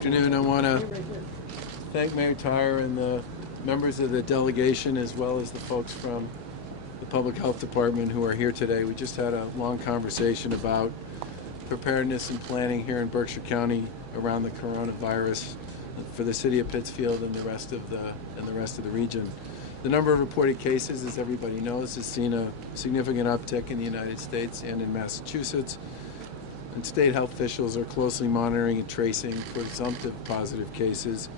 Good afternoon. I want to thank Mayor Tyre and the members of the delegation, as well as the folks from the Public Health Department who are here today. We just had a long conversation about preparedness and planning here in Berkshire County around the coronavirus for the city of Pittsfield and the rest of the region. The number of reported cases, as everybody knows, has seen a significant uptick in the United States and in Massachusetts. And state health officials are closely monitoring and tracing presumptive positive cases.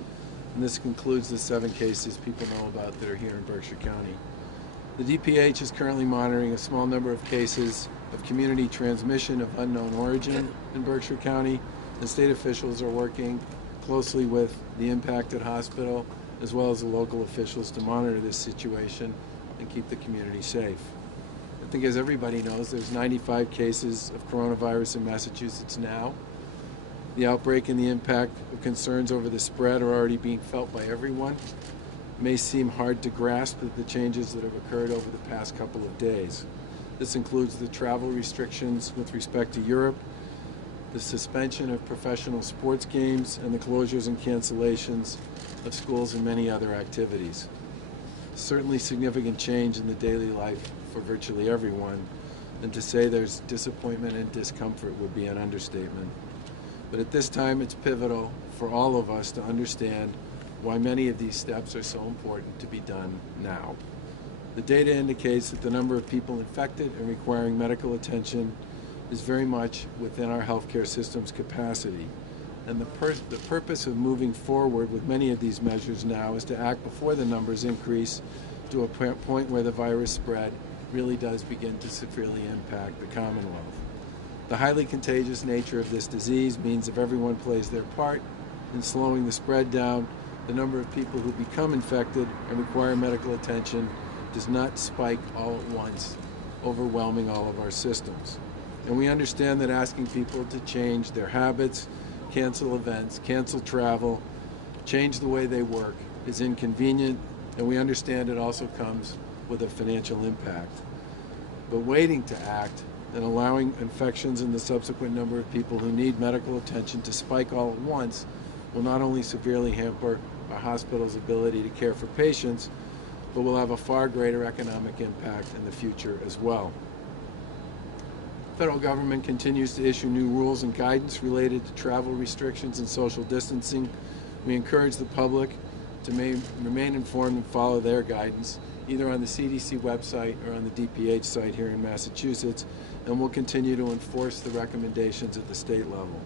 And this concludes the 7 cases people know about that are here in Berkshire County. The DPH is currently monitoring a small number of cases of community transmission of unknown origin in Berkshire County. The state officials are working closely with the impacted hospital as well as the local officials to monitor this situation and keep the community safe. I think, as everybody knows, there's 95 cases of coronavirus in Massachusetts now. The outbreak and the impact of concerns over the spread are already being felt by everyone. It may seem hard to grasp the changes that have occurred over the past couple of days. This includes the travel restrictions with respect to Europe, the suspension of professional sports games, and the closures and cancellations of schools and many other activities. Certainly significant change in the daily life for virtually everyone, and to say there's disappointment and discomfort would be an understatement. But at this time, it's pivotal for all of us to understand why many of these steps are so important to be done now. The data indicates that the number of people infected and requiring medical attention is very much within our healthcare system's capacity. And the purpose of moving forward with many of these measures now is to act before the numbers increase to a point where the virus spread really does begin to severely impact the Commonwealth. The highly contagious nature of this disease means if everyone plays their part in slowing the spread down, the number of people who become infected and require medical attention does not spike all at once, overwhelming all of our systems. And we understand that asking people to change their habits, cancel events, cancel travel, change the way they work is inconvenient, and we understand it also comes with a financial impact. But waiting to act and allowing infections and the subsequent number of people who need medical attention to spike all at once will not only severely hamper our hospital's ability to care for patients, but will have a far greater economic impact in the future as well. The federal government continues to issue new rules and guidance related to travel restrictions and social distancing. We encourage the public to remain informed and follow their guidance, either on the CDC website or on the DPH site here in Massachusetts, and we'll continue to enforce the recommendations at the state level.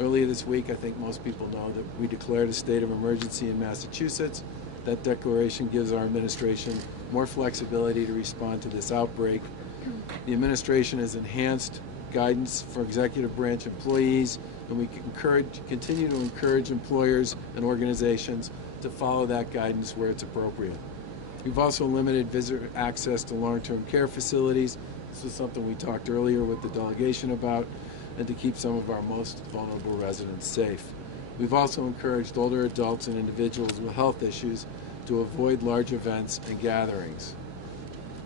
Earlier this week, I think most people know that we declared a state of emergency in Massachusetts. That declaration gives our administration more flexibility to respond to this outbreak. The administration has enhanced guidance for executive branch employees, and we continue to encourage employers and organizations to follow that guidance where it's appropriate. We've also limited visitor access to long-term care facilities. This was something we talked earlier with the delegation about, and to keep some of our most vulnerable residents safe. We've also encouraged older adults and individuals with health issues to avoid large events and gatherings.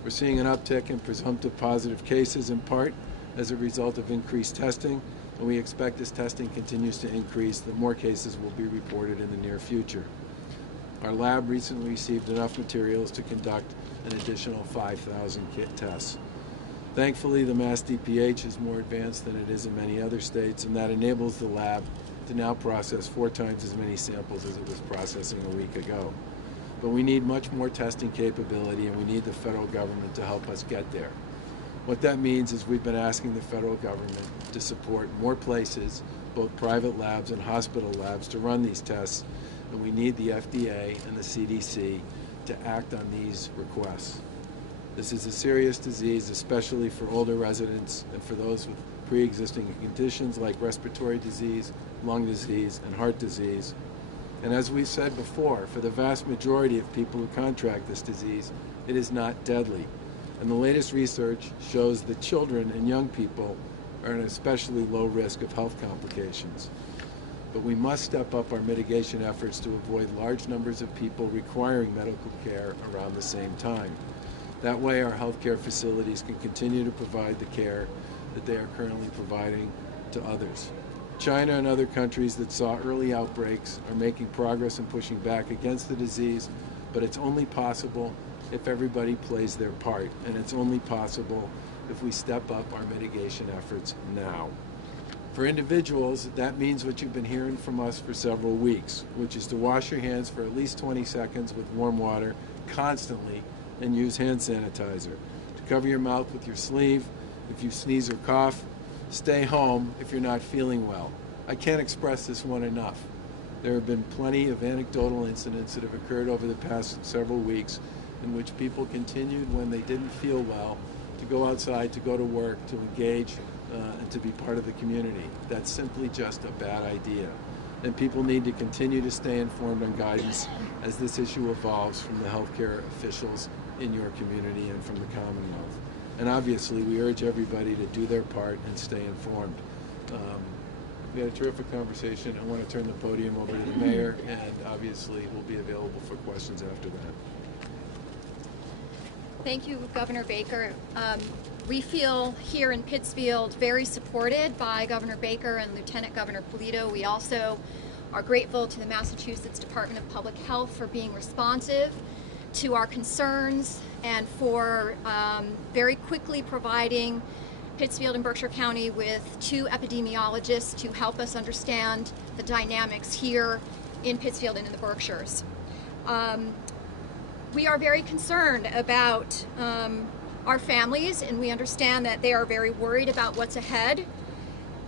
We're seeing an uptick in presumptive positive cases in part as a result of increased testing, and we expect as testing continues to increase that more cases will be reported in the near future. Our lab recently received enough materials to conduct an additional 5,000 kit tests. Thankfully, the Mass DPH is more advanced than it is in many other states, and that enables the lab to now process 4 times as many samples as it was processing a week ago. But we need much more testing capability, and we need the federal government to help us get there. What that means is we've been asking the federal government to support more places, both private labs and hospital labs, to run these tests, and we need the FDA and the CDC to act on these requests. This is a serious disease, especially for older residents and for those with pre-existing conditions like respiratory disease, lung disease, and heart disease. And as we've said before, for the vast majority of people who contract this disease, it is not deadly. And the latest research shows that children and young people are at an especially low risk of health complications. But we must step up our mitigation efforts to avoid large numbers of people requiring medical care around the same time. That way, our healthcare facilities can continue to provide the care that they are currently providing to others. China and other countries that saw early outbreaks are making progress in pushing back against the disease, but it's only possible if everybody plays their part, and it's only possible if we step up our mitigation efforts now. For individuals, that means what you've been hearing from us for several weeks, which is to wash your hands for at least 20 seconds with warm water constantly and use hand sanitizer. To cover your mouth with your sleeve if you sneeze or cough. Stay home if you're not feeling well. I can't express this one enough. There have been plenty of anecdotal incidents that have occurred over the past several weeks in which people continued when they didn't feel well to go outside, to go to work, to engage, and to be part of the community. That's simply just a bad idea. And people need to continue to stay informed on guidance as this issue evolves from the healthcare officials in your community and from the Commonwealth. And obviously, we urge everybody to do their part and stay informed. We had a terrific conversation. I want to turn the podium over to the mayor, and obviously we'll be available for questions after that. Thank you, Governor Baker. We feel here in Pittsfield very supported by Governor Baker and Lieutenant Governor Polito. We also are grateful to the Massachusetts Department of Public Health for being responsive to our concerns and for very quickly providing Pittsfield and Berkshire County with 2 epidemiologists to help us understand the dynamics here in Pittsfield and in the Berkshires. We are very concerned about our families, and we understand that they are very worried about what's ahead.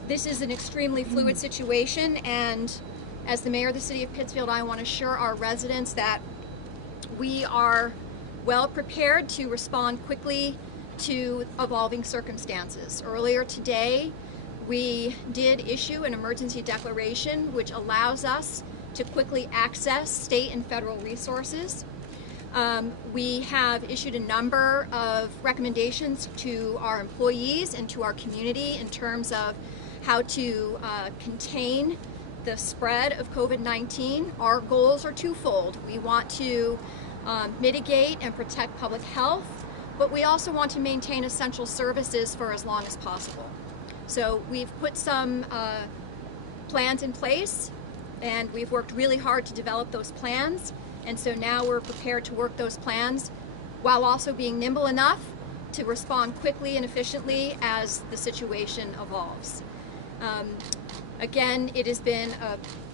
This is an extremely fluid situation, and as the mayor of the city of Pittsfield, I want to assure our residents that we are well prepared to respond quickly to evolving circumstances. Earlier today, we did issue an emergency declaration which allows us to quickly access state and federal resources. We have issued a number of recommendations to our employees and to our community in terms of how to contain the spread of COVID-19. Our goals are twofold. We want to mitigate and protect public health, but we also want to maintain essential services for as long as possible. So we've put some plans in place, and we've worked really hard to develop those plans. And so now we're prepared to work those plans while also being nimble enough to respond quickly and efficiently as the situation evolves. Again, it has been,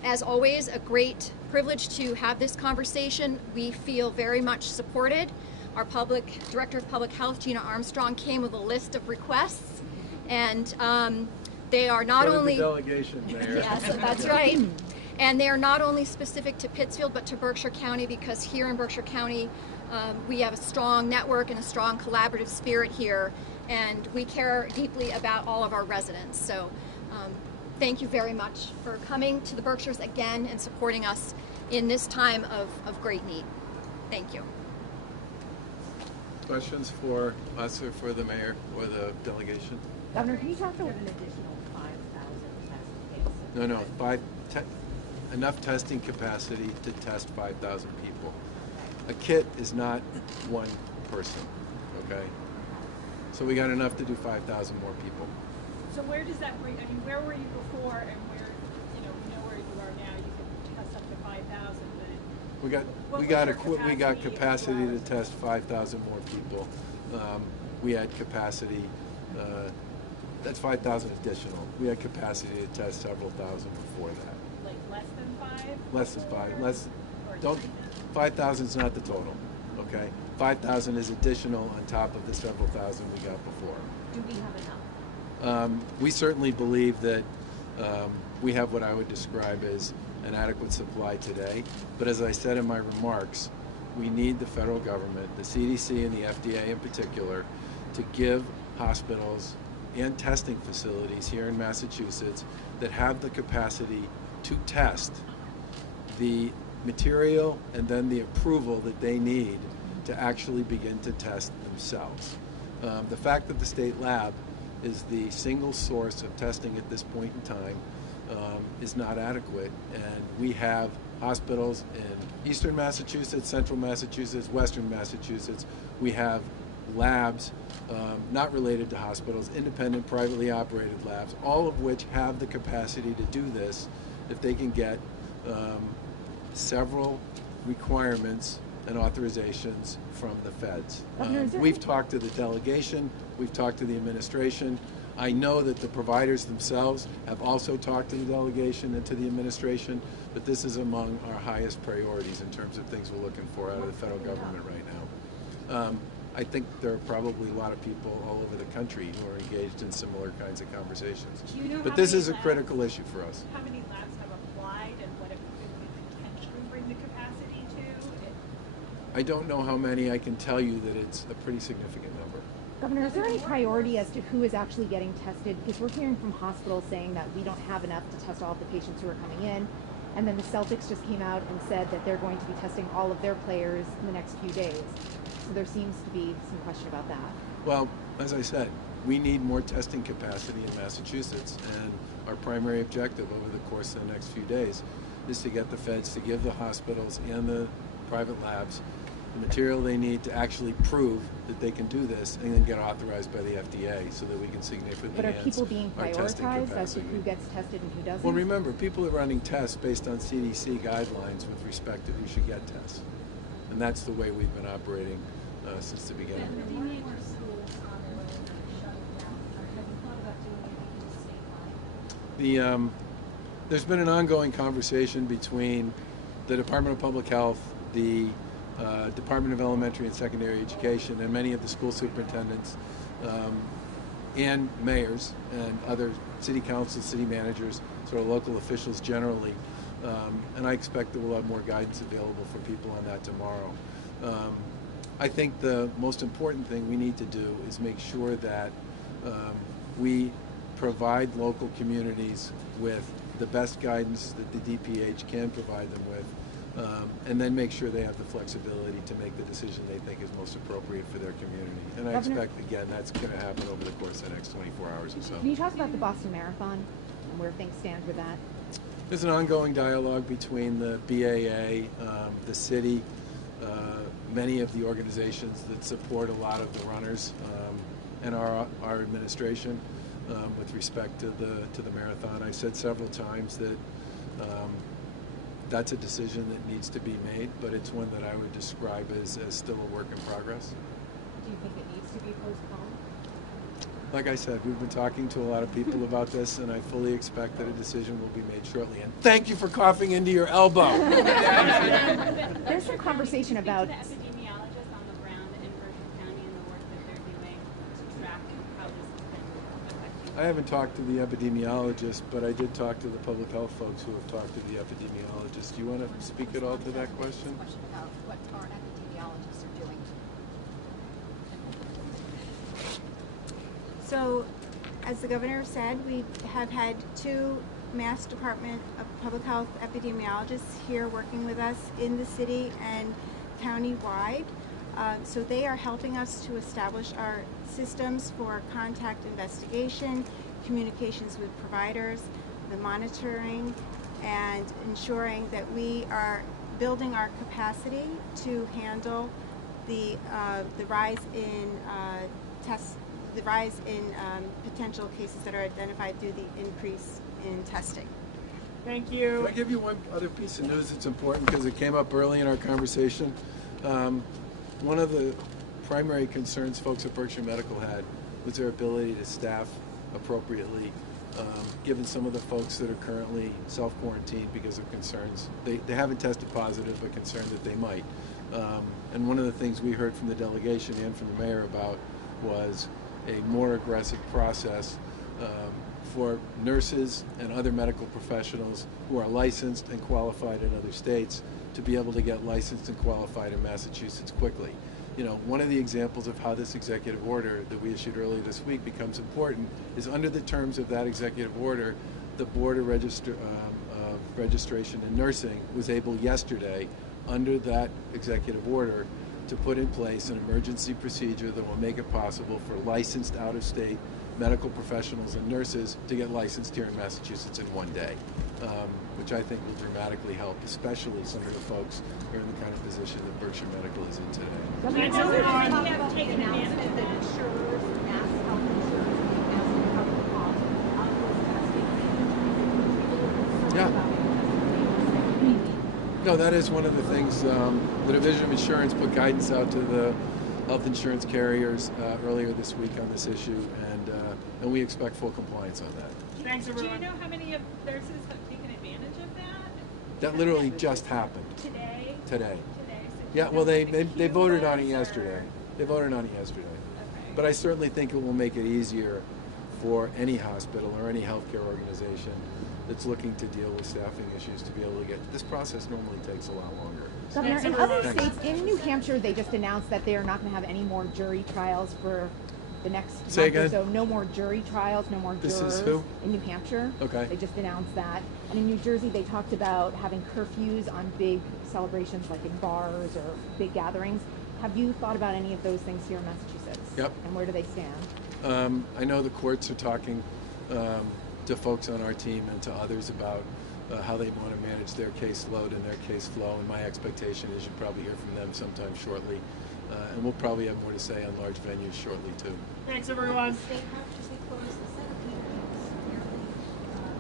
as always, a great privilege to have this conversation. We feel very much supported. Our Director of Public Health, Gina Armstrong, came with a list of requests, and they are not only the delegation, Mayor. Yes, that's right. And they are not only specific to Pittsfield, but to Berkshire County, because here in Berkshire County, we have a strong network and a strong collaborative spirit here, and we care deeply about all of our residents. So thank you very much for coming to the Berkshires again and supporting us in this time of great need. Thank you. Questions for us or for the mayor or the delegation? Governor, can you talk about an additional 5,000 test cases? No, enough testing capacity to test 5,000 people. A kit is not one person, okay? So we got enough to do 5,000 more people. So where does that bring, I mean, where were you before and where, you know where you are now? You can test up to 5,000, but We got capacity to test 5,000 more people. We had capacity, that's 5,000 additional. We had capacity to test several thousand before that. like less than 5? Less than 5. 5,000 is not the total, okay? 5,000 is additional on top of the several thousand we got before. Do we have enough? We certainly believe that we have what I would describe as an adequate supply today. But as I said in my remarks, we need the federal government, the CDC and the FDA in particular, to give hospitals and testing facilities here in Massachusetts that have the capacity to test the material and then the approval that they need to actually begin to test themselves. The fact that the state lab is the single source of testing at this point in time is not adequate, and we have hospitals in eastern Massachusetts, central Massachusetts, western Massachusetts. We have labs not related to hospitals, independent, privately operated labs, all of which have the capacity to do this if they can get several requirements and authorizations from the feds. We've talked to the delegation, we've talked to the administration. I know that the providers themselves have also talked to the delegation and to the administration, but this is among our highest priorities in terms of things we're looking for out of the federal government right now. I think there are probably a lot of people all over the country who are engaged in similar kinds of conversations. Do you know But how this many is a labs- critical issue for us. How many labs have applied and what it could potentially bring the capacity to? I don't know how many. I can tell you that it's a pretty significant number. Governor, is there any priority as to who is actually getting tested? Because we're hearing from hospitals saying that we don't have enough to test all of the patients who are coming in. And then the Celtics just came out and said that they're going to be testing all of their players in the next few days. So there seems to be some question about that. Well, as I said, we need more testing capacity in Massachusetts, and our primary objective over the course of the next few days is to get the feds to give the hospitals and the private labs the material they need to actually prove that they can do this and then get authorized by the FDA so that we can significantly But are enhance people being our testing prioritized as to capacity. who gets tested and who doesn't? Well, remember, people are running tests based on CDC guidelines with respect to who should get tests. And that's the way we've been operating since the beginning. There's been an ongoing conversation between the Department of Public Health, the Department of Elementary and Secondary Education, and many of the school superintendents and mayors and other city councils, city managers, sort of local officials generally. And I expect that we'll have more guidance available for people on that tomorrow. I think the most important thing we need to do is make sure that we provide local communities with the best guidance that the DPH can provide them with, and then make sure they have the flexibility to make the decision they think is most appropriate for their community. And I Governor, expect, again, that's going to happen over the course of the next 24 hours or so. Can you talk about the Boston Marathon and where things stand with that? There's an ongoing dialogue between the BAA, the city, many of the organizations that support a lot of the runners, and our administration with respect to the marathon. I said several times that that's a decision that needs to be made, but it's one that I would describe as still a work in progress. Do you think it needs to be postponed? Like I said, we've been talking to a lot of people about this, and I fully expect that a decision will be made shortly. And thank you for coughing into your elbow. There's some conversation about... The epidemiologists on the ground in Berkshire County and the work that they're doing to track how this has been affecting. I haven't talked to the epidemiologists, but I did talk to the public health folks who have talked to the epidemiologists. Do you want to speak at all to that question? Question about what our epidemiologists are doing. So, as the governor said, we have had 2 Mass Department of Public Health epidemiologists here working with us in the city and county-wide. So they are helping us to establish our systems for contact investigation, communications with providers, the monitoring, and ensuring that we are building our capacity to handle the rise in potential cases that are identified through the increase in testing. Thank you. Can I give you one other piece of news that's important because it came up early in our conversation? One of the primary concerns folks at Berkshire Medical had was their ability to staff appropriately, given some of the folks that are currently self-quarantined because of concerns. They haven't tested positive, but concerned that they might. And one of the things we heard from the delegation and from the mayor about was a more aggressive process for nurses and other medical professionals who are licensed and qualified in other states to be able to get licensed and qualified in Massachusetts quickly. You know, one of the examples of how this executive order that we issued earlier this week becomes important is under the terms of that executive order, the Board of Registration in Nursing was able yesterday, under that executive order, to put in place an emergency procedure that will make it possible for licensed out-of-state medical professionals and nurses to get licensed here in Massachusetts in one day, which I think will dramatically help, especially some of the folks who are in the kind of position that Berkshire Medical is in today. And so we have taken advantage of that. Insurers, mass health insurance, mass cover costs, Yeah. No, that is one of the things. The Division of Insurance put guidance out to the health insurance carriers earlier this week on this issue, and we expect full compliance on that. Thanks, everyone. Do you know how many of nurses have taken advantage of that? That literally just happened Today? today. So Yeah, you well, know, they like voted on it queues yesterday. or- They voted on it yesterday. Okay. But I certainly think it will make it easier for any hospital or any healthcare organization that's looking to deal with staffing issues to be able to get, this process normally takes a lot longer. Governor, in Thanks, other everyone. states, in New Hampshire, they just announced that they are not going to have any more jury trials for the next Say month or again? so. No more jury trials, no more This jurors is who? in New Hampshire. Okay. They just announced that. And in New Jersey, they talked about having curfews on big celebrations like in bars or big gatherings. Have you thought about any of those things here in Massachusetts? Yep. And where do they stand? I know the courts are talking to folks on our team and to others about how they want to manage their caseload and their case flow, and my expectation is you'll probably hear from them sometime shortly, and we'll probably have more to say on large venues shortly too. Thanks, everyone. They have to be closed to Senate meetings, apparently,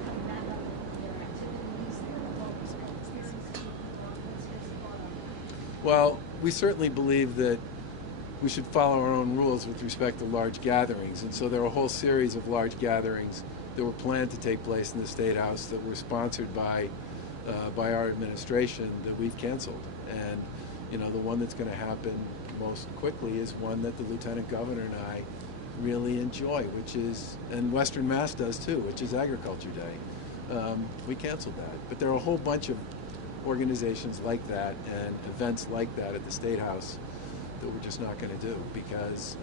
coming back up with their activities, their focus, Well, we certainly believe that we should follow our own rules with respect to large gatherings, and so there are a whole series of large gatherings that were planned to take place in the State House that were sponsored by our administration that we've canceled. And you know, the one that's going to happen most quickly is one that the Lieutenant Governor and I really enjoy, which is, and Western Mass does too, which is Agriculture Day. We canceled that, but there are a whole bunch of organizations like that and events like that at the State House that we're just not going to do because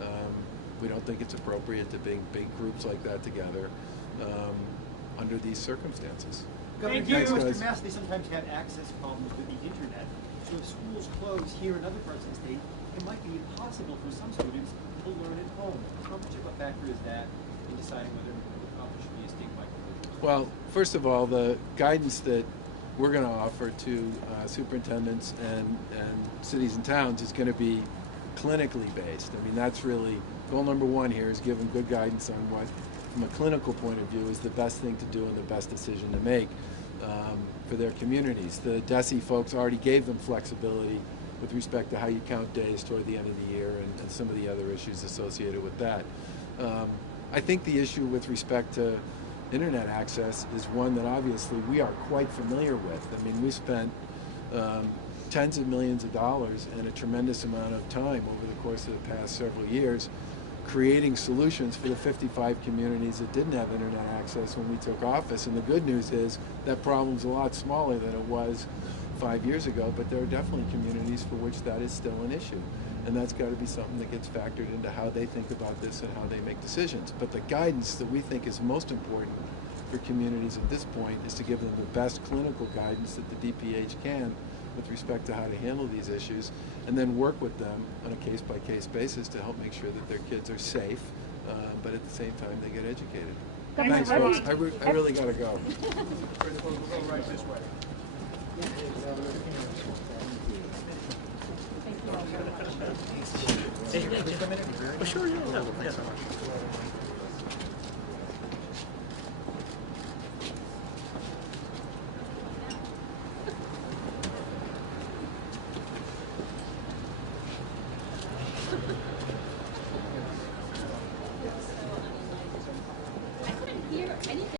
we don't think it's appropriate to bring big groups like that together under these circumstances. Governor, Thank here in you. Western Mass, they sometimes have access problems with the internet. So if schools close here in other parts of the state, it might be impossible for some students to learn at home. How much of a factor is that in deciding whether there should be a statewide closure? Well, first of all, the guidance that we're going to offer to superintendents and cities and towns is going to be clinically based. I mean, that's really goal number one here, is give them good guidance on what, from a clinical point of view, is the best thing to do and the best decision to make for their communities. The DESE folks already gave them flexibility with respect to how you count days toward the end of the year and some of the other issues associated with that. I think the issue with respect to internet access is one that obviously we are quite familiar with. I mean, we spent tens of millions of dollars and a tremendous amount of time over the course of the past several years creating solutions for the 55 communities that didn't have internet access when we took office. And the good news is that problem's a lot smaller than it was 5 years ago, but there are definitely communities for which that is still an issue. And that's got to be something that gets factored into how they think about this and how they make decisions. But the guidance that we think is most important for communities at this point is to give them the best clinical guidance that the DPH can with respect to how to handle these issues, and then work with them on a case-by-case basis to help make sure that their kids are safe, but at the same time they get educated. Thanks, folks. I really got to go. We'll go right this way. Sure, yeah.